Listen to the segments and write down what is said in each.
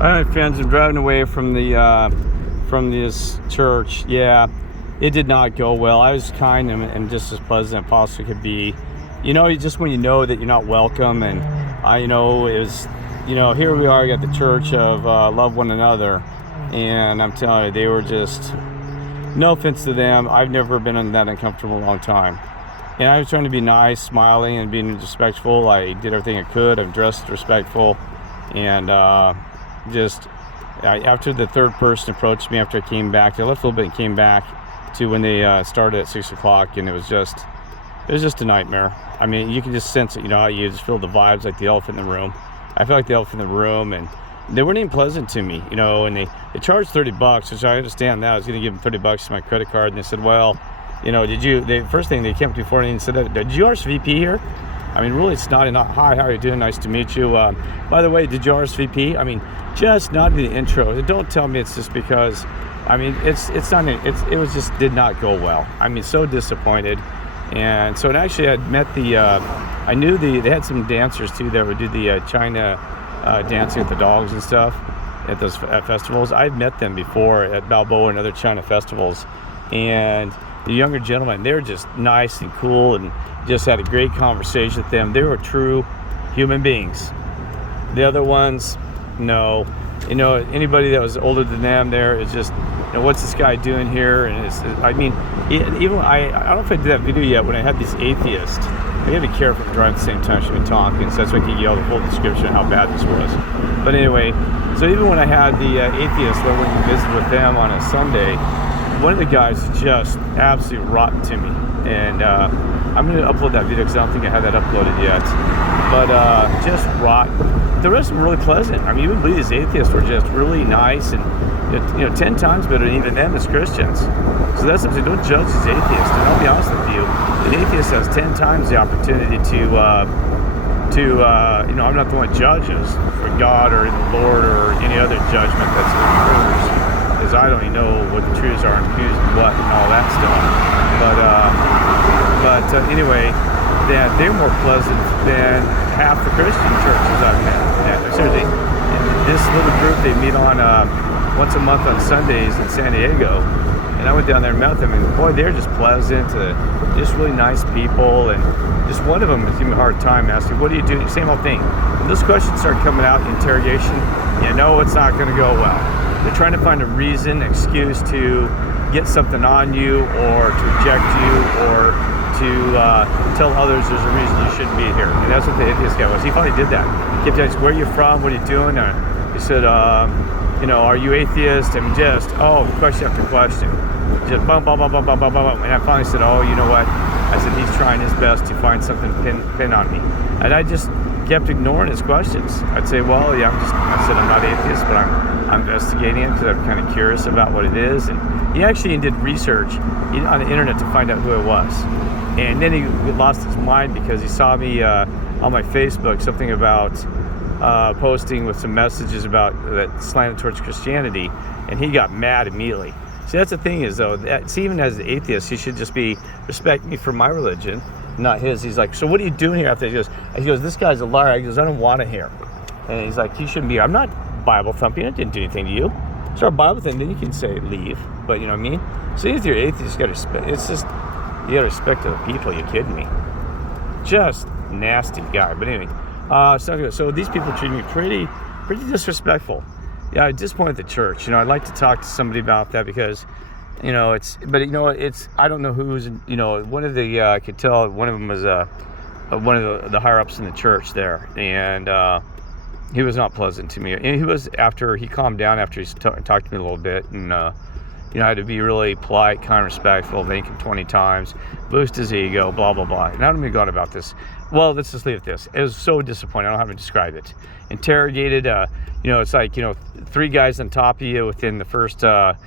All right, friends, I'm driving away from this church. Yeah, it did not go well. I was kind and just as pleasant as possibly could be. Just when you know that you're not welcome, and it was, here we are at the church of love one another, and I'm telling you, they were just, no offense to them, I've never been in that uncomfortable in a long time. And I was trying to be nice, smiling, and being respectful. I did everything I could. I'm dressed respectful, and after the third person approached me after I came back, I left a little bit and came back to when they started at 6 o'clock, and it was just a nightmare. I mean, you can just sense it, you just feel the vibes like the elephant in the room. I felt like the elephant in the room, and they weren't even pleasant to me, and they charged $30, which I understand that. I was going to give them $30 to my credit card, and they said, well, the first thing they came up to me for, and they said, did you RSVP here? I mean, really snotty, not, hi, how are you doing? Nice to meet you. By the way, did you RSVP? I mean, just not in the intro. Don't tell me it's just because, I mean, it was just did not go well. I mean, so disappointed. And so actually I'd met I knew they had some dancers too that would do the China dancing with the dogs and stuff at those festivals. I've met them before at Balboa and other China festivals. And the younger gentlemen, they were just nice and cool, and just had a great conversation with them. They were true human beings. The other ones, no. Anybody that was older than them there is just, what's this guy doing here? And I don't know if I did that video yet when I had these atheists. I gotta be careful driving at the same time I should be talking, so that's why I can yell the whole description of how bad this was. But anyway, so even when I had the atheists, when I went to visit with them on a Sunday, one of the guys just absolutely rotten to me. And I'm going to upload that video because I don't think I have that uploaded yet. But just rotten. The rest of them were really pleasant. I mean, you wouldn't believe these atheists were just really nice and, 10 times better than even them as Christians. So that's something, don't judge these atheists. And I'll be honest with you, an atheist has 10 times the opportunity to I'm not the one that judges for God or the Lord or any other judgment that's occurs, because I don't even know what the truths are and who's what and all that stuff. But anyway, they're more pleasant than half the Christian churches I've met. Yeah, seriously, this little group, they meet on once a month on Sundays in San Diego, and I went down there and met them, and boy, they're just pleasant, just really nice people. And just one of them was giving me a hard time, asking, what do you do? Same old thing. When those questions start coming out in interrogation, it's not going to go well. They're trying to find a reason, excuse to get something on you, or to reject you, or to tell others there's a reason you shouldn't be here. And that's what the atheist guy was. He finally did that. He kept asking, where are you from? What are you doing? He said, are you atheist? And question after question. Just bum, bum, bum, bum, bum, bum, bum. And I finally said, oh, you know what? I said, he's trying his best to find something to pin on me. And I just kept ignoring his questions. I'd say, well, yeah, I said, I'm not atheist, but I'm investigating it because I'm kind of curious about what it is. And he actually did research on the internet to find out who it was. And then he lost his mind because he saw me on my Facebook, something about posting with some messages about that slanted towards Christianity, and he got mad immediately. See, that's the thing is, though, even as an atheist, he should just respect me for my religion, not his. He's like, so what are you doing here after? He goes, this guy's a liar. He goes, I don't want to hear. And he's like, you shouldn't be here. I'm not Bible thumping. I didn't do anything to you. Start Bible thing, then you can say leave. But you know what I mean? So if you're atheist, you got to respect. It's just, you got to respect other people. You kidding me? Just nasty guy. But anyway, so these people treat me pretty disrespectful. Yeah, I'm disappointed at the church. I'd like to talk to somebody about that because, I don't know who's, one of the, I could tell one of them was one of the higher ups in the church there. And he was not pleasant to me. And he calmed down after he talked to me a little bit. And, I had to be really polite, kind of respectful, thank him 20 times, boost his ego, blah, blah, blah. And I don't even go on about this. Well, let's just leave it at this. It was so disappointing. I don't know how to describe it. Interrogated, it's like, 3 guys on top of you within the first, 5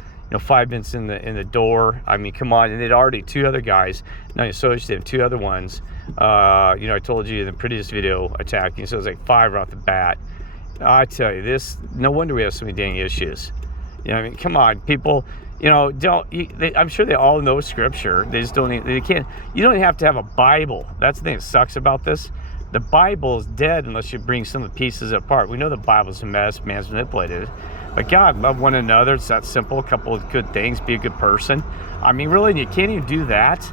minutes in the door. I mean, come on. And they'd already 2 other guys, not associated, 2 other ones. I told you in the previous video attacking, so it was like 5 right off the bat. I tell you, no wonder we have so many dang issues. Come on, people. I'm sure they all know scripture. They just don't. They can't. You don't have to have a Bible. That's the thing that sucks about this. The Bible is dead unless you bring some of the pieces apart. We know the Bible's a mess, man's manipulated it. But God, love one another. It's that simple. A couple of good things. Be a good person. I mean, really, you can't even do that.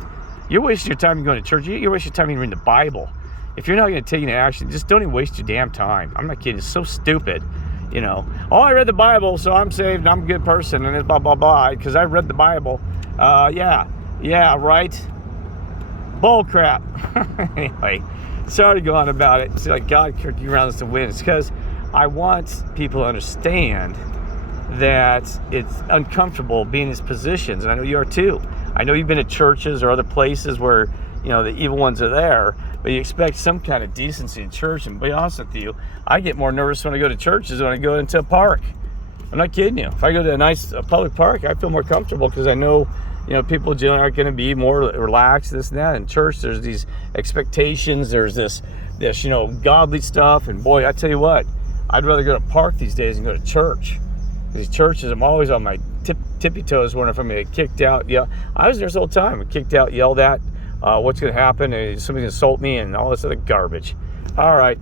You're wasting your time going to church. You're wasting your time even reading the Bible. If you're not going to take any action, just don't even waste your damn time. I'm not kidding. It's so stupid. You know, oh, I read the Bible, so I'm saved and I'm a good person, and it's blah, blah, blah, because I read the Bible. Yeah, right. Bull crap. Anyway, sorry to go on about it. It's like God kicked you around us to win. It's because I want people to understand that it's uncomfortable being in these positions, and I know you are too. I know you've been at churches or other places where, you know, the evil ones are there, but you expect some kind of decency in church. And to be honest with you, I get more nervous when I go to churches than when I go into a park. I'm not kidding you. If I go to a nice public park, I feel more comfortable because I know, you know, people generally are going to be more relaxed, this and that. In church, there's these expectations. There's this, you know, godly stuff. And boy, I tell you what, I'd rather go to a park these days than go to church. These churches, I'm always on my tippy toes wondering if I'm going to get kicked out. Yeah, I was there this whole time. Kicked out, yelled at. What's going to happen? Somebody's going to insult me and all this other garbage. All right.